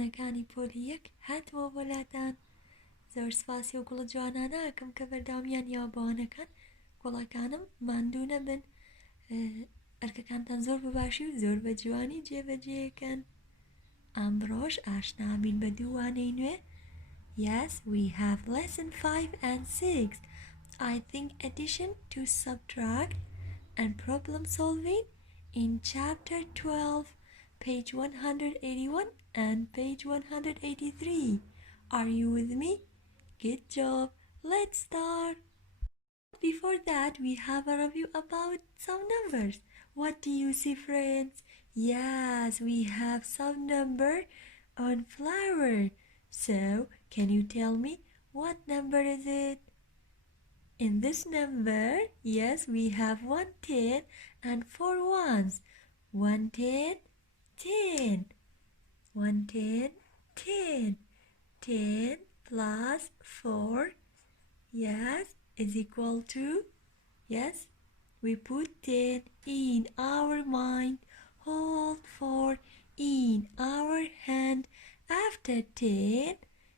جوانەکانی پۆلی یەک هاتمەوە بۆلاتان. زۆر سپاسی و گوڵ جوانانەکەم کە بەرداوامیان یاوەبەوانەکان گوڵەکانم ماندوو نەبن. ئەرکەکانتان زۆر بەباشی و زۆر بە جوانی جێبەجێکەن. ئەمڕۆژ ئاشنابین بە دوو وانەی نوێ. Yes, we have lesson 5 and 6. I think addition to subtract and problem solving in chapter 12, page 181 and page 183. Are you with me? Good job. Let's start. Before that, we have a review about some numbers. What do you see, friends? Yes, we have some number on flower. So, can you tell me what number is it? In this number, yes, we have 1 10 and 4 ones. 1 10, 10. 1 10, 10. 10 plus 4, yes, is equal to, yes, we put 10 in our mind, hold 4 in our hand. After 10,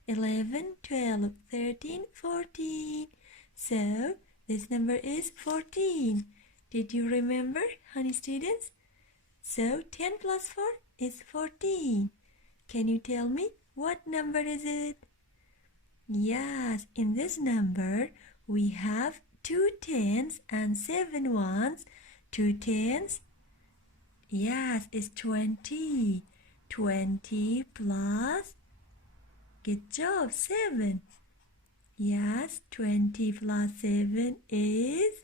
11, 12, 13, 14. So, this number is 14. Did you remember, honey students? So, 10 plus 4 is 14. Can you tell me what number is it? Yes, in this number, we have 2 10s and 7 ones. 2 10s, yes, is 20. 20 plus, good job, 7. Yes, 20 plus 7 is,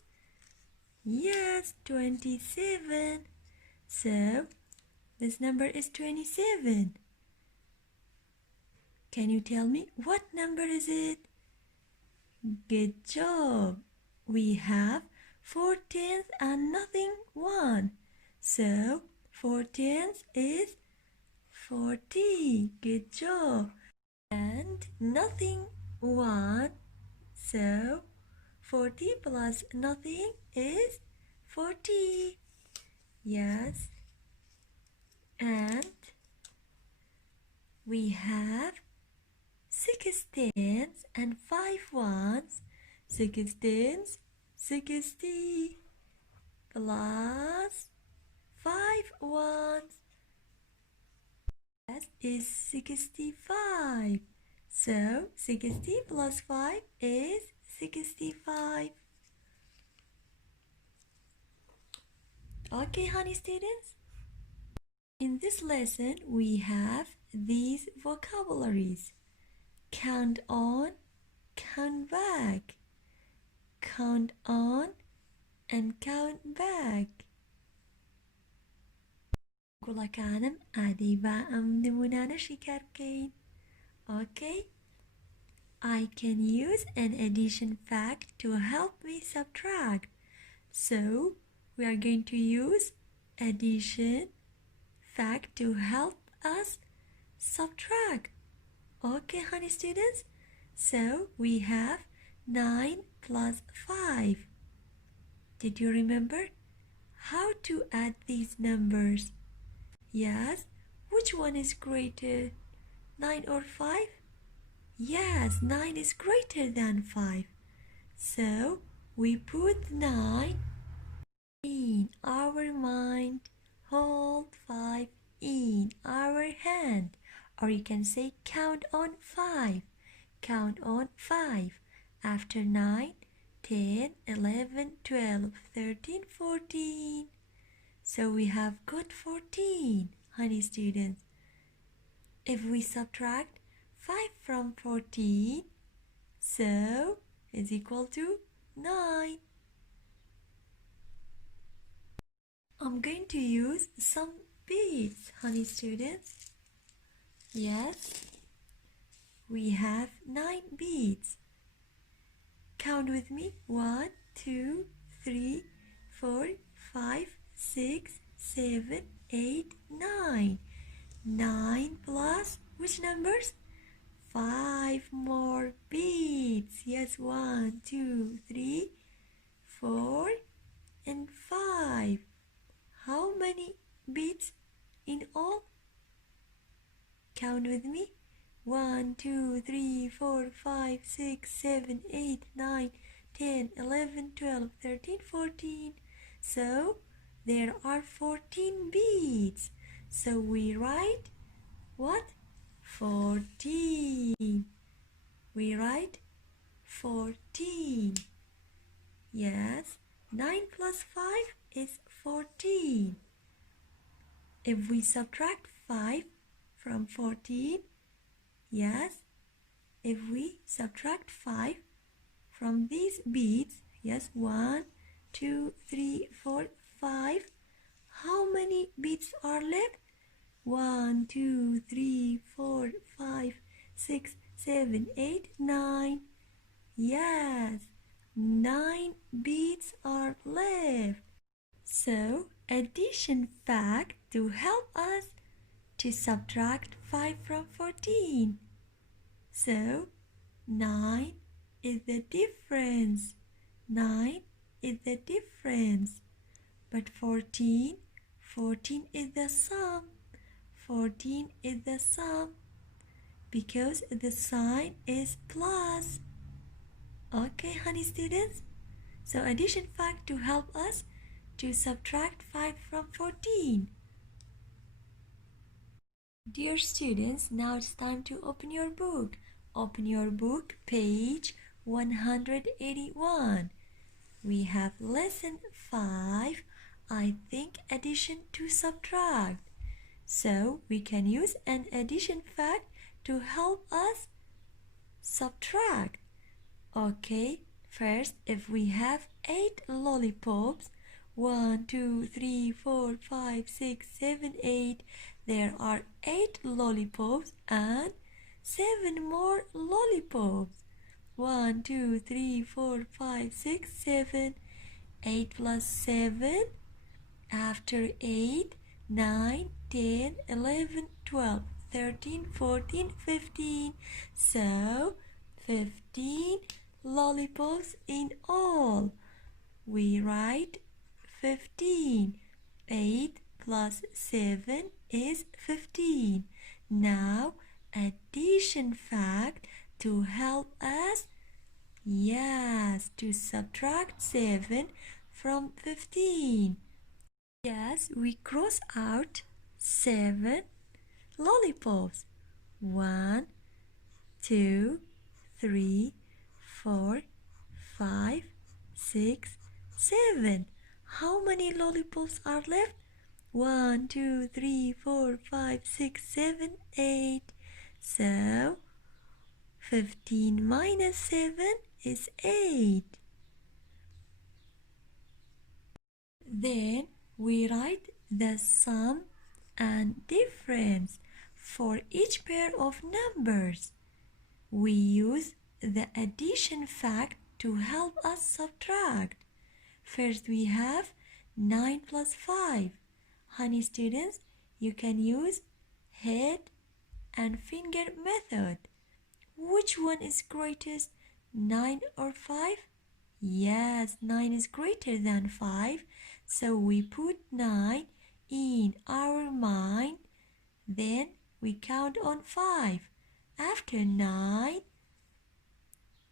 yes, 27. So, this number is 27. Can you tell me what number is it? Good job. We have 4 10s and nothing 1. So, 4 10s is 40. Good job. And nothing 1. So, 40 plus nothing is 40. Yes. And we have 6 10s and 5 ones. 6 10s, 60 plus 5 ones. That is 65. So 60 plus 5 is 65. Okay, honey students. In this lesson, we have these vocabularies. Count on, count back. Count on and count back. گوڵەکانم ئادەی با ئەم نمونانەشی کار بکەین. Okay? I can use an addition fact to help me subtract. So, we are going to use addition fact to help us subtract. Okay, honey students? So, we have 9 plus 5. Did you remember how to add these numbers? Yes, which one is greater, 9 or 5? Yes, 9 is greater than 5. So, we put 9 in our mind, hold 5 in our hand. Or you can say count on 5. Count on 5. After 9, 10, 11, 12, 13, 14. So we have got 14, honey students. If we subtract 5 from 14, so is equal to 9. I'm going to use some beads, honey students. Yes, we have 9 beads. Count with me. 1, 2, 3, 4, 5, 6, 7, 8, 9. 9 plus which numbers? 5 more beads. Yes, 1, 2, 3, 4, and 5. How many beads in all? Count with me. 1, 2, 3, 4, 5, 6, 7, 8, 9, 10, 11, 12, 13, 14. So there are 14 beads. So we write what? 14. We write 14. Yes, 9 plus 5 is 14. If we subtract 5 from 14, yes, if we subtract 5 from these beads, yes, 1, 2, 3, 4, 5, how many beads are left? 1, 2, 3, 4, 5, 6, 7, 8, 9. Yes, 9 beads are left. So, addition fact to help us to subtract 5 from 14. So, 9 is the difference. 9 is the difference. But 14 is the sum. 14 is the sum because the sign is plus. Okay, honey students? So addition fact to help us to subtract 5 from 14. Dear students, now it's time to open your book. Open your book, page 181. We have lesson 5, I think addition to subtract. So we can use an addition fact to help us subtract. Okay, first if we have 8 lollipops, 1, 2, 3, 4, 5, 6, 7, 8, there are 8 lollipops and 7 more lollipops. 1, 2, 3, 4, 5, 6, 7. 8 plus 7. After 8, 9, 10, 11, 12, 13, 14, 15. So, 15 lollipops in all. We write 15. 8 plus 7 is 15. Now, addition fact to help us, yes, to subtract 7 from 15. Yes, we cross out 7 lollipops. 1, 2, 3, 4, 5, 6, 7. How many lollipops are left? 1, 2, 3, 4, 5, 6, 7, 8. So, 15 minus 7 is 8. Then we write the sum and difference for each pair of numbers. We use the addition fact to help us subtract. First we have 9 plus 5. Honey students, you can use head and finger method. Which one is greatest, 9 or 5? Yes, 9 is greater than 5. So we put 9 in our mind. Then we count on 5. After 9,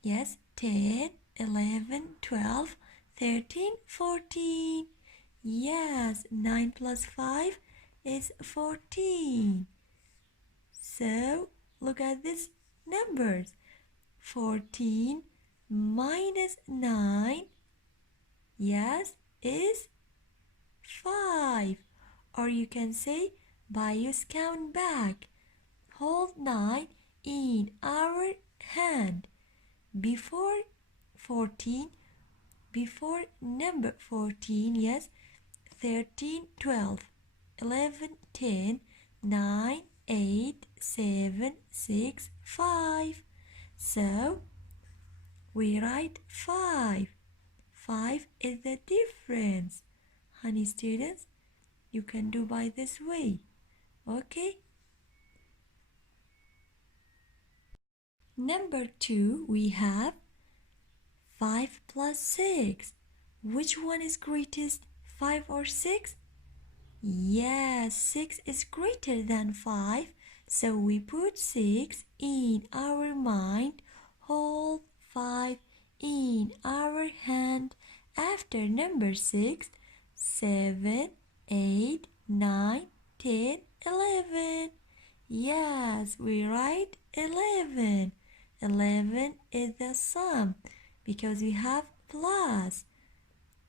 yes, 10, 11, 12, 13, 14. Yes, 9 plus 5 is 14. So, look at these numbers. 14 minus 9, yes, is 5. Or you can say, by use count back. Hold 9 in our hand. Before 14, before number 14, yes, 13, 12, 11, 10, 9, 8, 7, 6, 5. So, we write 5. 5 is the difference. Honey students, you can do by this way. Okay? Number 2, we have 5 plus 6. Which one is greatest, 5 or 6? Yes, 6 is greater than 5. So we put 6 in our mind, hold 5 in our hand. After number 6, 7, 8, 9, 10, 11. Yes, we write 11. 11 is the sum because we have plus.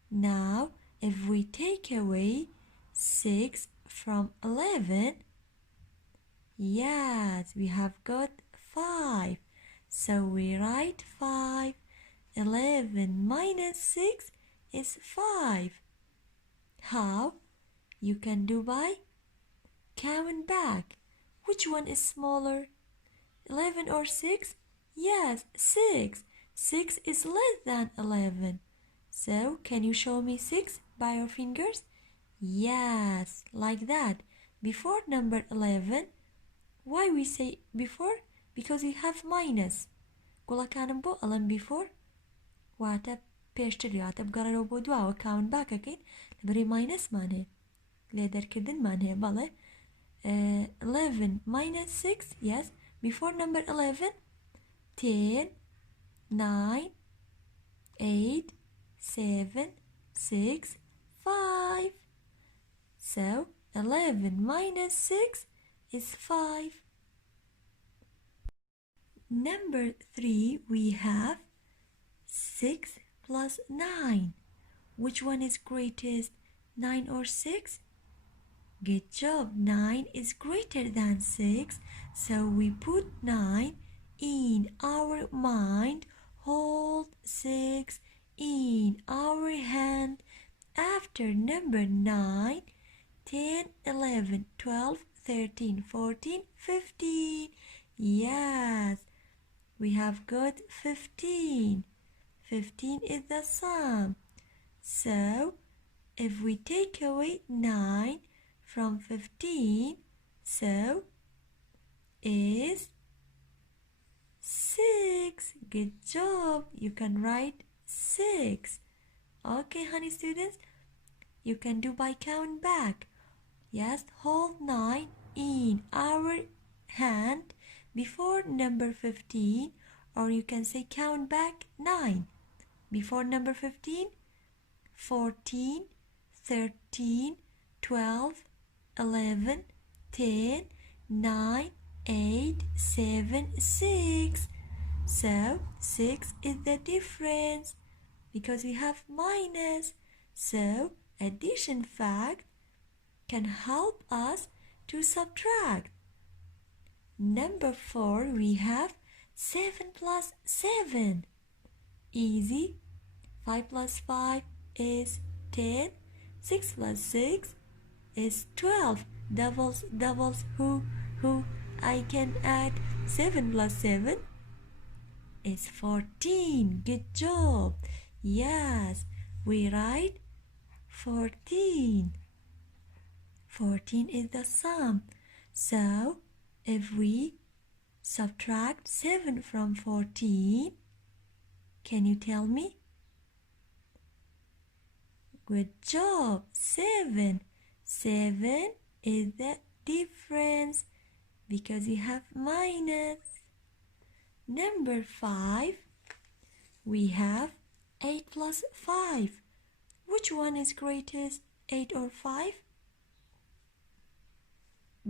Now, if we take away 6 from 11, yes, we have got 5. So we write 5. 11 minus 6 is 5. How? You can do by counting back. Which one is smaller? 11 or 6? Yes, 6. 6 is less than 11. So, can you show me 6 by your fingers? Yes, like that. Before number 11. Why we say before? Because we have minus. گوڵەکانم بۆ ئەڵەم before واتە پێشتر واتە بگەڕێنەوە بۆ دواوە count back ئەەکەین لەبەرەوەی ماینەسمان هەیە لێ دەرکردنمان هەیە بەڵێ 11 minus 6 yes before number 11 10 9 8 7 6 5 so 11 minus 6 is 5. Number 3 we have 6 plus 9. Which one is greatest, 9 or 6? Good job, 9 is greater than 6, so we put 9 in our mind, hold 6 in our hand. After number 9, 10, 11, 12, 13, 14, 15. Yes, we have got 15. 15 is the sum. So, if we take away 9 from 15, so is 6. Good job. You can write 6. Okay, honey students, you can do by count back. Yes, hold 9 in our hand before number 15, or you can say count back 9. Before number 15, 14, 13, 12, 11, 10, 9, 8, 7, 6. So, 6 is the difference because we have minus. So, addition fact can help us to subtract. Number 4, we have 7 plus 7. Easy. 5 plus 5 is 10. 6 plus 6 is 12. Doubles, doubles, who? I can add 7 plus 7 is 14. Good job. Yes, we write 14. 14 is the sum. So, if we subtract 7 from 14, can you tell me? Good job. 7. 7 is the difference because we have minus. Number 5, we have 8 plus 5. Which one is greatest, 8 or 5?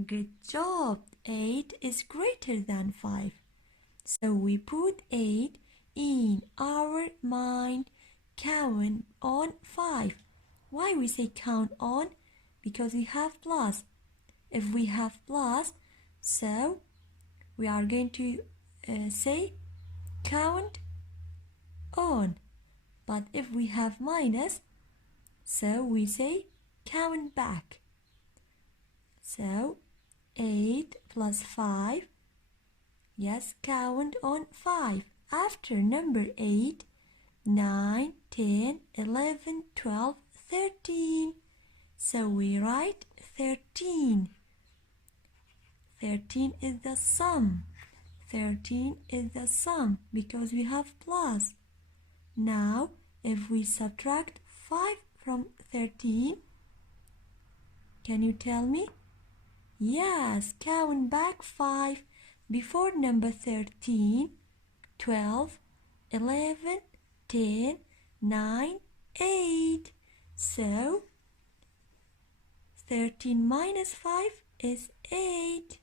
Good job. 8 is greater than 5. So we put 8 in our mind, count on 5. Why we say count on? Because we have plus. If we have plus, so we are going to say count on. But if we have minus, so we say count back. So 8 plus 5, yes, count on 5. After number 8, 9, 10, 11, 12, 13. So we write 13. 13 is the sum. 13 is the sum because we have plus. Now, if we subtract 5 from 13, can you tell me? Yes, count back 5 before number 13, 12, 11, 10, 9, 8. So 13 minus 5 is 8.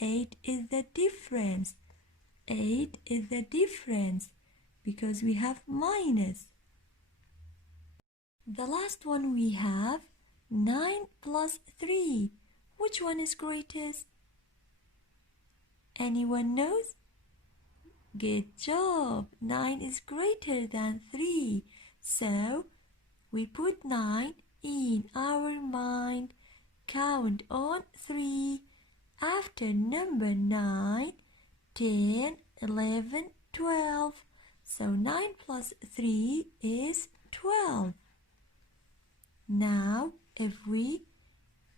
8 is the difference. 8 is the difference because we have minus. The last one we have 9 plus 3. Which one is greatest? Anyone knows? Good job. 9 is greater than 3. So we put 9 in our mind. Count on 3. After number 9, 10, 11, 12. So 9 plus 3 is 12. Now if we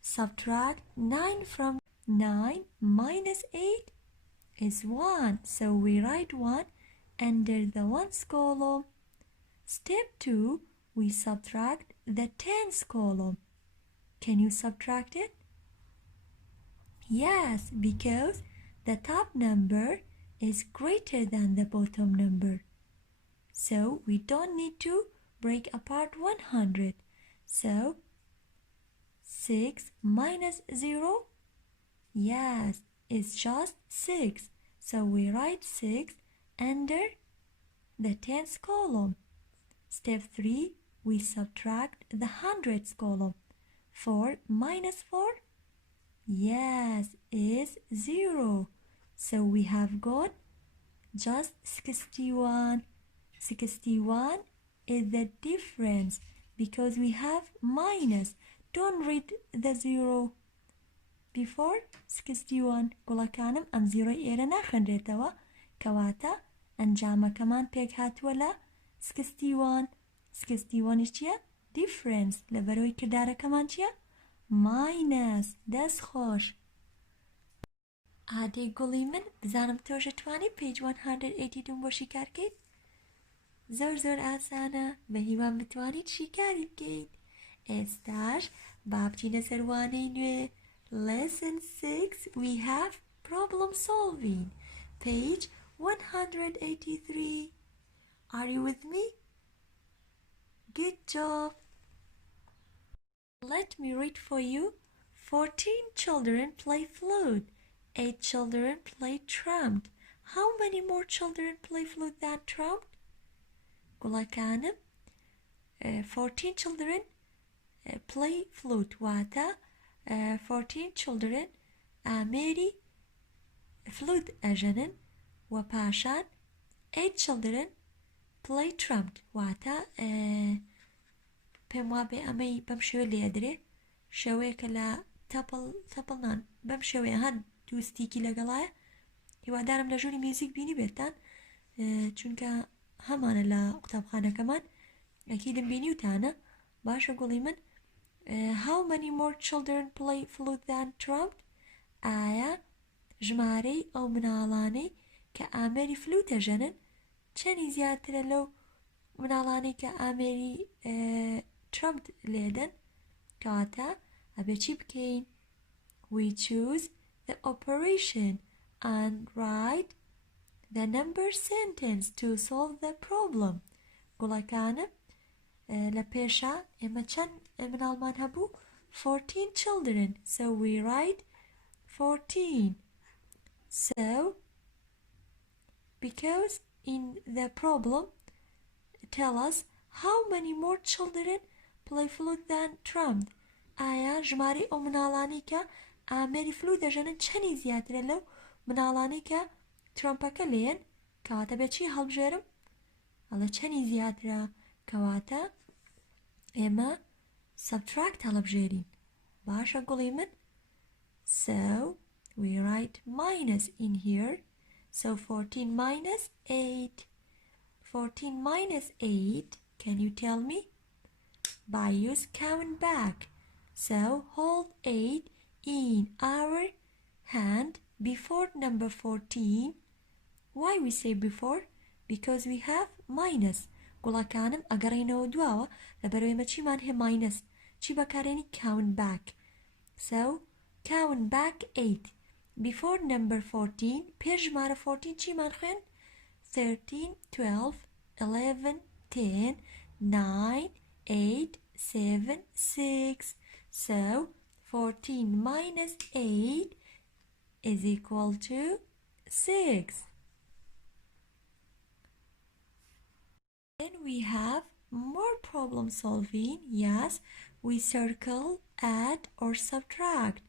subtract 9 from 9 minus 8 is 1. So we write 1 under the ones column. Step 2, we subtract the tens column. Can you subtract it? Yes, because the top number is greater than the bottom number. So we don't need to break apart 100. So 6 minus 0, yes, it's just 6. So we write 6 under the tens column. Step 3, we subtract the hundreds column. 4 minus 4, yes, is 0. So we have got just 61. 61 is the difference because we have minus. Don't read the 0 before 61. گوڵەکانم ئەم 0 ئێرە ناخەندرێتەوە کەواتە ئەنجامەکەمان پێک هاتووە لە 61. 61 چییە؟ difference. لەبەرەوەی کردارەکەمان چییە؟ minus. دەست خۆش. ئادەی گوڵی من بزانم تۆژە توانی page 182 بۆ شیکارکەیت؟ زۆر ئاسانە بە هیوان بتوانیت شیکاری بکەیت. ئێستاش با بچینە سەر وانەی نوێ. Lesson 6 we have problem solving. Page 183. Are you with me? Good job. Let me read for you. 14 children play flute. 8 children play trumpet. How many more children play flute than trumpet? گوڵەکانم 14 children play flute واتە 14 children ئامێری flute ئەژەنن و پاشان 8 children play trumpet واتە پێم وابێ ئەمەی بەم شێوە لێدرێ شێوەیەکە لە تەپڵنان بەم شێوەیە هەن دووستیکی لەگەڵایە هیوادارم لە ژووری میوزیک بینی بێتان چونکە هەمانە لە قوتابخانەکەمان ئەکیدم بینیوتانە باشە گوڵی من how many more children play flute than trumpet ئایا ژمارەی ئەو مناڵانەی کە ئامێری فلوت ئەژەنن چەندی زیاترە لەو مناڵانەی کە ئامێری trumpet لێدەن کەواتە ئەبێ چی بکەین we choose the operation and write the number sentence to solve the problem. گوڵەکانم لە پێشە ئێمە چەند مناڵمان هەبوو 14 children. So we write 14. So because in the problem tell us how many more children play flute than trumpet. ئایا ژمارەی ئەو مناڵانی کە ئامێری فلوت دەژەنن چەندی زیاترە لەو مناڵانی کە ترۆمپەکە لێن کەواتە بێ چی هەڵبژێرم هەڵە چەندی زیاترە کەواتە ئێمە subtract هەڵبژێرین باشە گوڵی من so we write minus in here so 14 minus 8 14 minus 8 can you tell me by use count back so hold 8 in our hand before number 14. Why we say before? Because we have minus. گوڵەکانم ئەگەڕێنەوە دواوە لەبەرەوەی ئێمە چیمان هەیە minus چی بەکارێنی count back. So count back 8 before number 14 پێش ژمارە 14 چیمان خوێن 13 12 11 10 9 8 7 6 so 14 minus 8 is equal to 6. Then we have more problem solving. Yes, we circle, add or subtract.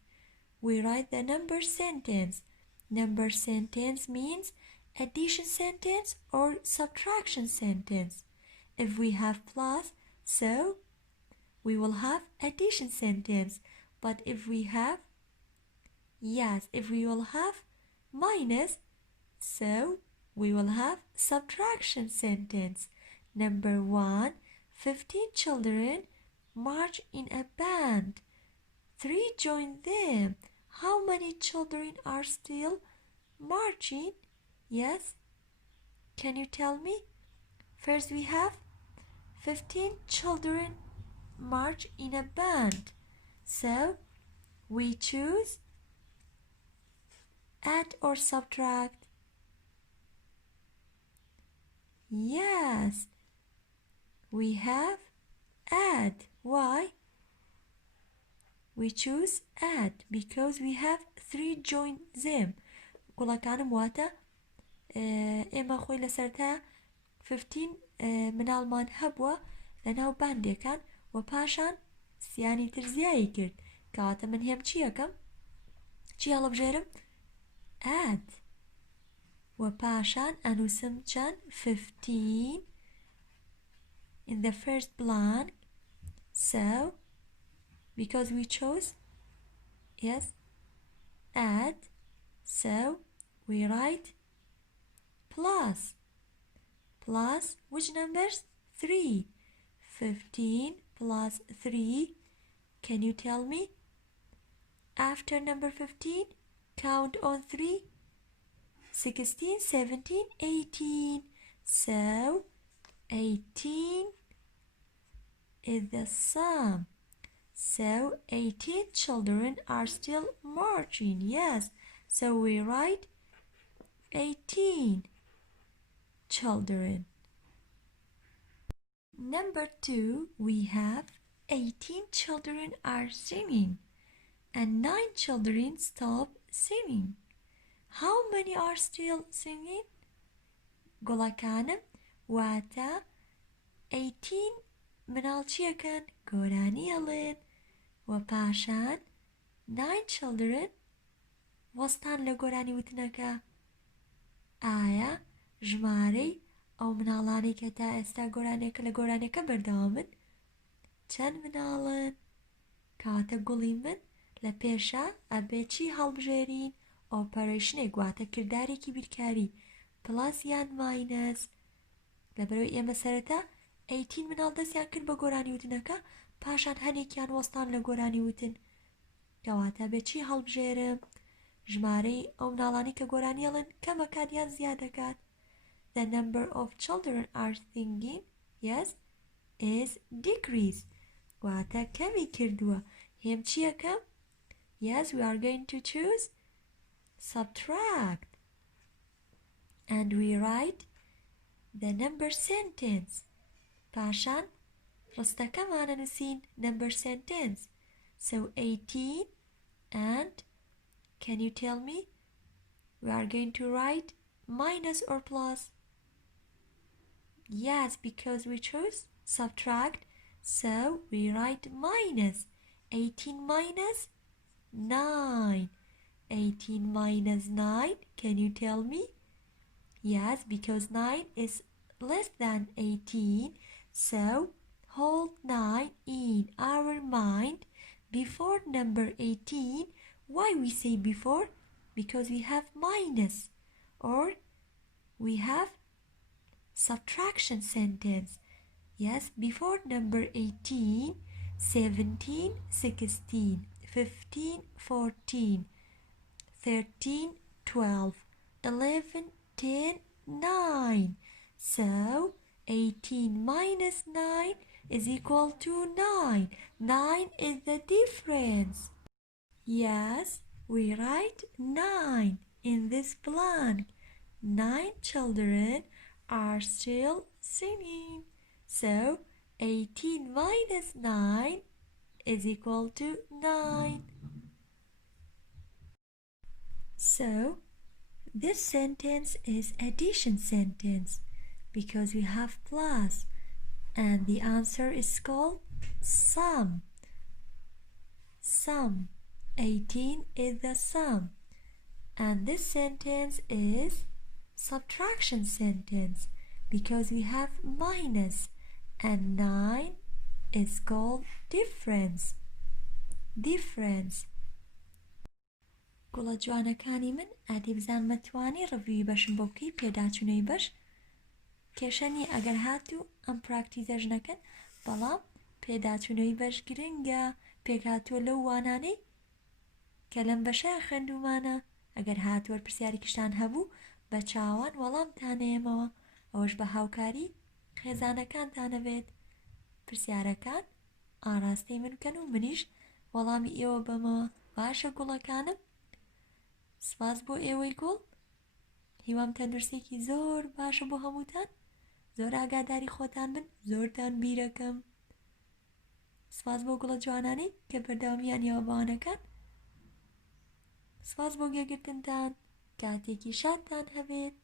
We write the number sentence. Number sentence means addition sentence or subtraction sentence. If we have plus, so we will have addition sentence. But if we have, yes, if we will have minus, so we will have subtraction sentence. Number 1, 15 children march in a band. 3 join them. How many children are still marching? Yes? Can you tell me? First we have 15 children march in a band. So we choose add or subtract. Yes, we have add. Why? We choose add because we have 3 join them. گوڵەکانم واتە ئێمە خۆی لەسەرتا 15 مناڵمان هەبووە لەناو باندێکان و پاشان سیانی تر زیایی کرد کەواتە من هێم چی یەکەم چی هەڵەبژێرم add و پاشان ئەنووسم چەند 15 in the first blank. So because we chose yes add, so we write plus which numbers 3 15 plus 3. Can you tell me after number 15 count on 3 16 17 18, so 18 is the sum. So 18 children are still marching. Yes, so we write 18 children. Number 2, we have 18 children are singing and 9 children stop singing. How many are still singing? گوڵەکانم واتە 18 مناڵ چیەکەن گۆرانی هەڵێن و پاشان 9 children وەستان لە گۆرانی وتنەکە. ئایا ژمارەی ئەو مناڵانی کە تا ئێستا گۆرانێکە لە گۆرانەکە بەردەوامن چەند مناڵن؟ کاتە گوڵی من لە پێشە ئەبێ چی هەڵبژێرین؟ ئۆپەرێشنێک واتە کردارێکی بیرکاری پلاس یان ماینەس. لەبەرەوەی ئێمە سەرەتا 18 مناڵ دەستیان کرد بە گۆرانی وتنەکە پاشان هەنێکیان وەستان لە گۆرانی وتن کەواتە بێ چی هەڵبژێرم؟ ژمارەی ئەو مناڵانی کە گۆرانی هەڵێن کەمەکات یان زیادەکات. The number of children are singing yes is decreased. واتە کەمی کردووە. هێم چیەکەم؟ Yes, we are going to choose subtract. And we write the number sentence. پاشان ڕستەکەمانە نووسین number sentence. So 18 and can you tell me we are going to write minus or plus? Yes, because we chose subtract, so we write minus. 18 minus 9. 18 minus 9, can you tell me? Yes, because 9 is less than 18, so hold 9 in our mind before number 18. Why we say before? Because we have minus or we have subtraction sentence. Yes, before number 18, 17, 16, 15, 14, 13, 12, 11, 10, 9. So 18 minus 9 is equal to 9. 9 is the difference. Yes, we write 9 in this blank. 9 children are still singing. So 18 minus 9 is equal to 9. So this sentence is addition sentence because we have plus, and the answer is called sum. Sum. 18 is the sum. And this sentence is subtraction sentence because we have minus, and 9 is called difference. Difference. گوڵە جوانەکانی من ئادی بزان مەتوانی ڕڤیوی بەشم بۆ بکەی پێداچوونەی بەش کێشەنی ئەگەر هاتوو ئەم پراکتیزەش نەکەن بەڵام پێداچوونەی بەش گرنگە پێکهاتووە لەو وانانەی کە لەم بەشە خوێندومانە ئەگەر هاتووە پرسیاری کشتان هەبوو بە چاوان وەڵامتانەیەمەوە ئەوەش بە هاوکاری خێزانەکانتانە بێت پرسیارەکان ئاراستەی من بکەن و منیش وەڵامی ئێوە بەمەوە باشە گوڵەکانم سپاس بۆ ئێوەی گوڵ هیوام تەندروستێکی زۆر باشە بۆ هەمووتان زۆر ئاگاداری خۆتان بن زۆرتان بیرەکەم سپاس بۆ گوڵە جوانانەی کە بەردەوامیان یاوەبەوانەکان سپاس بۆ گوێگرتنتان کاتێکی شادتان هەبێت